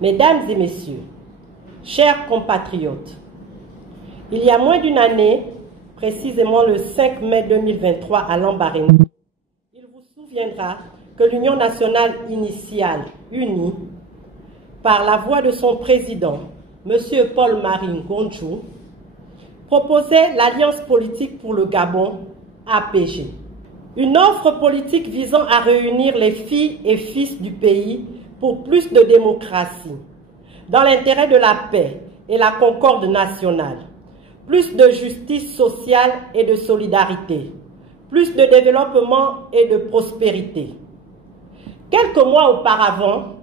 Mesdames et messieurs, chers compatriotes, il y a moins d'une année, précisément le 5 mai 2023 à Lambaréné, il vous souviendra que l'Union nationale initiale, unie, par la voix de son président, M. Paul-Marie Ngonchou, proposait l'Alliance politique pour le Gabon, APG. Une offre politique visant à réunir les filles et fils du pays pour plus de démocratie, dans l'intérêt de la paix et la concorde nationale, plus de justice sociale et de solidarité, plus de développement et de prospérité. Quelques mois auparavant,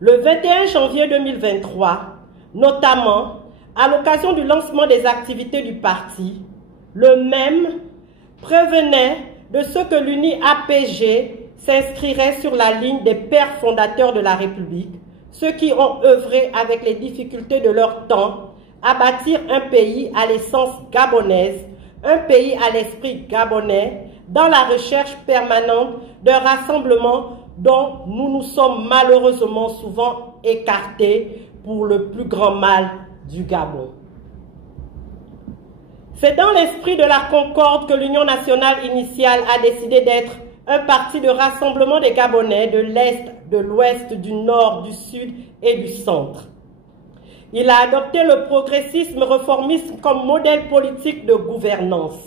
le 21 janvier 2023, notamment à l'occasion du lancement des activités du parti, le même prévenait de ce que l'UNI-APG s'inscrirait sur la ligne des pères fondateurs de la République, ceux qui ont œuvré avec les difficultés de leur temps à bâtir un pays à l'essence gabonaise, un pays à l'esprit gabonais, dans la recherche permanente d'un rassemblement dont nous nous sommes malheureusement souvent écartés pour le plus grand mal du Gabon. C'est dans l'esprit de la concorde que l'Union nationale initiale a décidé d'être un parti de rassemblement des Gabonais de l'Est, de l'Ouest, du Nord, du Sud et du Centre. Il a adopté le progressisme réformiste comme modèle politique de gouvernance.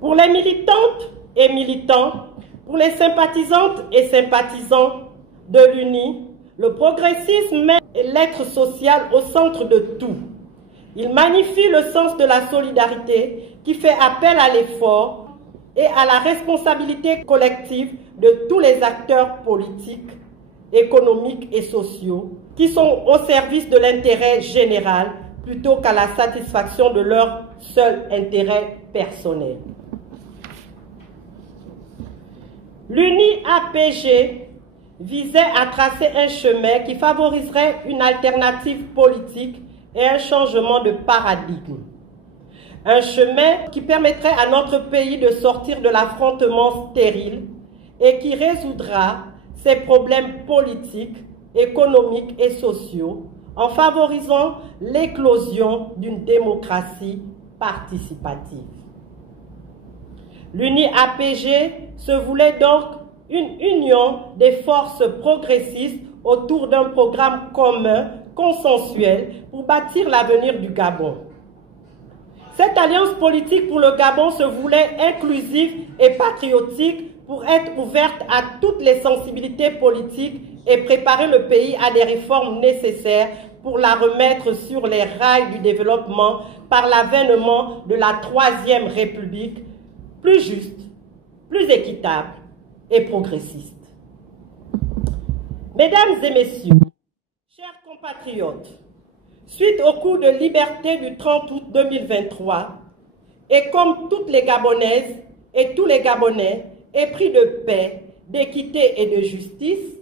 Pour les militantes et militants, pour les sympathisantes et sympathisants de l'UNI, le progressisme met l'être social au centre de tout. Il magnifie le sens de la solidarité qui fait appel à l'effort et à la responsabilité collective de tous les acteurs politiques, économiques et sociaux qui sont au service de l'intérêt général plutôt qu'à la satisfaction de leur seul intérêt personnel. L'UNI-APG visait à tracer un chemin qui favoriserait une alternative politique et un changement de paradigme. Un chemin qui permettrait à notre pays de sortir de l'affrontement stérile et qui résoudra ses problèmes politiques, économiques et sociaux en favorisant l'éclosion d'une démocratie participative. L'UNI-APG se voulait donc une union des forces progressistes autour d'un programme commun, consensuel, pour bâtir l'avenir du Gabon. Cette alliance politique pour le Gabon se voulait inclusive et patriotique pour être ouverte à toutes les sensibilités politiques et préparer le pays à des réformes nécessaires pour la remettre sur les rails du développement par l'avènement de la Troisième République, plus juste, plus équitable et progressiste. Mesdames et messieurs, chers compatriotes, suite au coup de liberté du 30 août 2023, et comme toutes les Gabonaises et tous les Gabonais épris de paix, d'équité et de justice,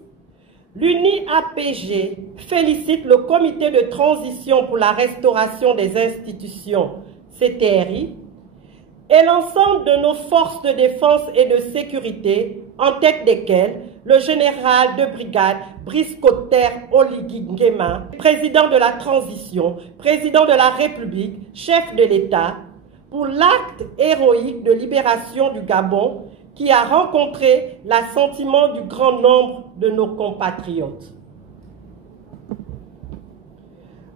l'UNI-APG félicite le Comité de transition pour la restauration des institutions, CTRI, et l'ensemble de nos forces de défense et de sécurité, en tête desquelles le général de brigade Brice Cotter Oligui Nguema, président de la transition, président de la République, chef de l'État, pour l'acte héroïque de libération du Gabon qui a rencontré l'assentiment du grand nombre de nos compatriotes.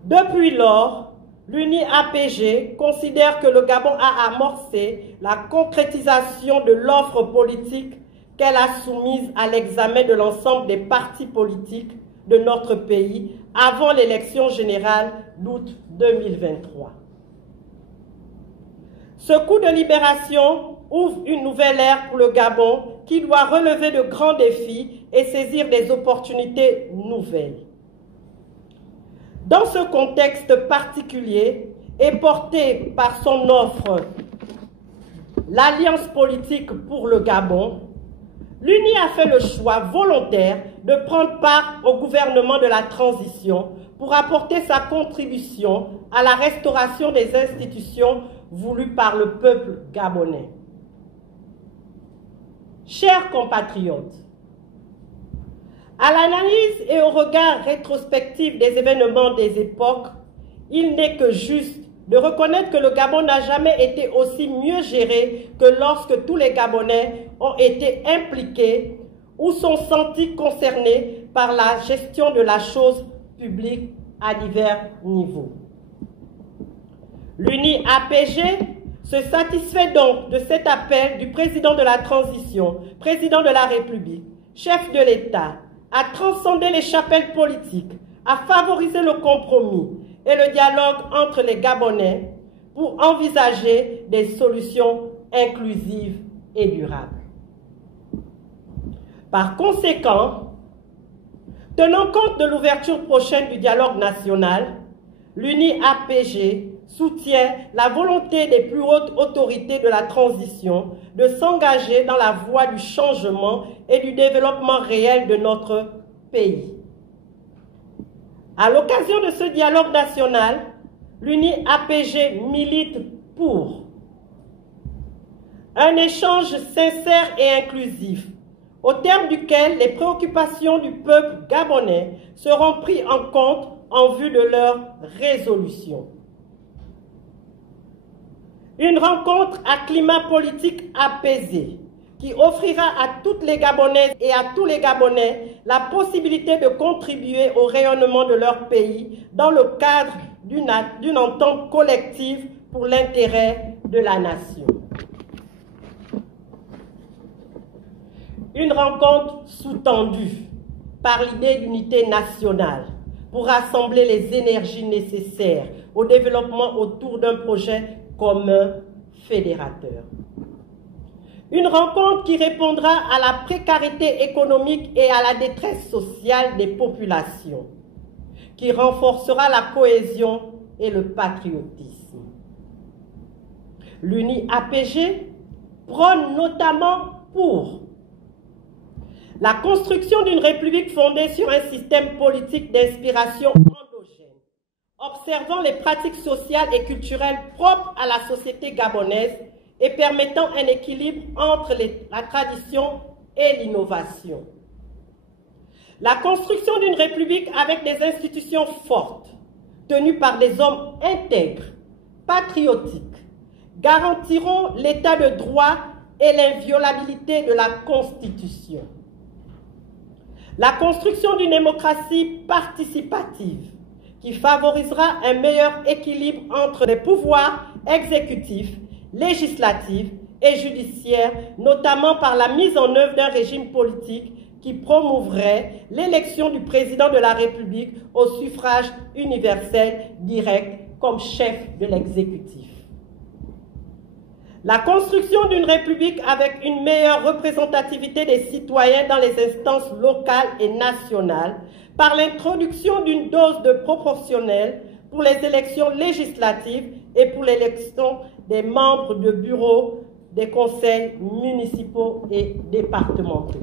Depuis lors, l'UNI-APG considère que le Gabon a amorcé la concrétisation de l'offre politique qu'elle a soumise à l'examen de l'ensemble des partis politiques de notre pays avant l'élection générale d'août 2023. Ce coup de libération ouvre une nouvelle ère pour le Gabon qui doit relever de grands défis et saisir des opportunités nouvelles. Dans ce contexte particulier et porté par son offre, l'Alliance politique pour le Gabon, l'UNI a fait le choix volontaire de prendre part au gouvernement de la transition pour apporter sa contribution à la restauration des institutions voulues par le peuple gabonais. Chers compatriotes, À l'analyse et au regard rétrospectif des événements des époques, il n'est que juste de reconnaître que le Gabon n'a jamais été aussi mieux géré que lorsque tous les Gabonais ont été impliqués ou sont sentis concernés par la gestion de la chose publique à divers niveaux. L'UNI-APG se satisfait donc de cet appel du président de la transition, président de la République, chef de l'État, à transcender les chapelles politiques, à favoriser le compromis et le dialogue entre les Gabonais pour envisager des solutions inclusives et durables. Par conséquent, tenant compte de l'ouverture prochaine du dialogue national, l'UNI-APG soutient la volonté des plus hautes autorités de la transition de s'engager dans la voie du changement et du développement réel de notre pays. À l'occasion de ce dialogue national, l'UNI-APG milite pour un échange sincère et inclusif, au terme duquel les préoccupations du peuple gabonais seront prises en compte en vue de leur résolution. Une rencontre à climat politique apaisé qui offrira à toutes les Gabonaises et à tous les Gabonais la possibilité de contribuer au rayonnement de leur pays dans le cadre d'une entente collective pour l'intérêt de la nation. Une rencontre sous-tendue par l'idée d'unité nationale pour rassembler les énergies nécessaires au développement autour d'un projet commun fédérateur. Une rencontre qui répondra à la précarité économique et à la détresse sociale des populations, qui renforcera la cohésion et le patriotisme. L'UNI-APG prône notamment pour la construction d'une république fondée sur un système politique d'inspiration endogène, observant les pratiques sociales et culturelles propres à la société gabonaise et permettant un équilibre entre la tradition et l'innovation. La construction d'une république avec des institutions fortes, tenues par des hommes intègres, patriotiques, garantiront l'état de droit et l'inviolabilité de la Constitution. La construction d'une démocratie participative qui favorisera un meilleur équilibre entre les pouvoirs exécutifs, législatifs et judiciaires, notamment par la mise en œuvre d'un régime politique qui promouvrait l'élection du président de la République au suffrage universel direct comme chef de l'exécutif. La construction d'une république avec une meilleure représentativité des citoyens dans les instances locales et nationales par l'introduction d'une dose de proportionnel pour les élections législatives et pour l'élection des membres de bureaux des conseils municipaux et départementaux.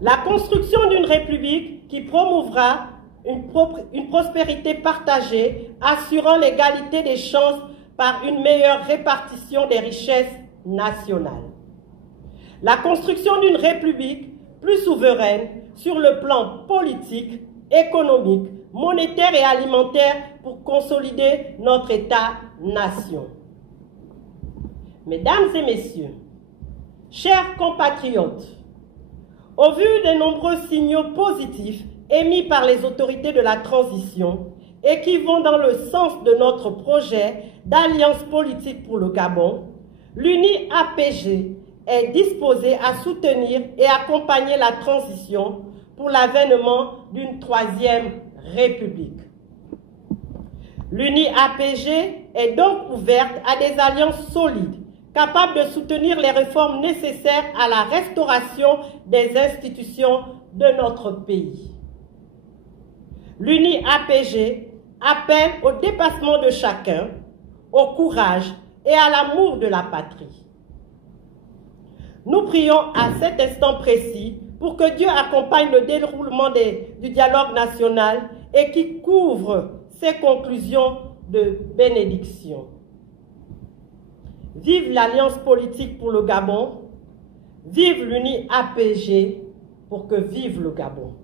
La construction d'une république qui promouvra une prospérité partagée, assurant l'égalité des chances par une meilleure répartition des richesses nationales. La construction d'une république plus souveraine sur le plan politique, économique, monétaire et alimentaire pour consolider notre État-nation. Mesdames et messieurs, chers compatriotes, au vu des nombreux signaux positifs émis par les autorités de la transition et qui vont dans le sens de notre projet d'alliance politique pour le Gabon, l'UNI-APG est disposée à soutenir et accompagner la transition pour l'avènement d'une troisième République. L'UNI-APG est donc ouverte à des alliances solides, capables de soutenir les réformes nécessaires à la restauration des institutions de notre pays. L'UNI-APG appelle au dépassement de chacun, au courage et à l'amour de la patrie. Nous prions à cet instant précis pour que Dieu accompagne le déroulement du dialogue national et qu'il couvre ses conclusions de bénédiction. Vive l'Alliance politique pour le Gabon, Vive l'UNI APG pour que vive le Gabon.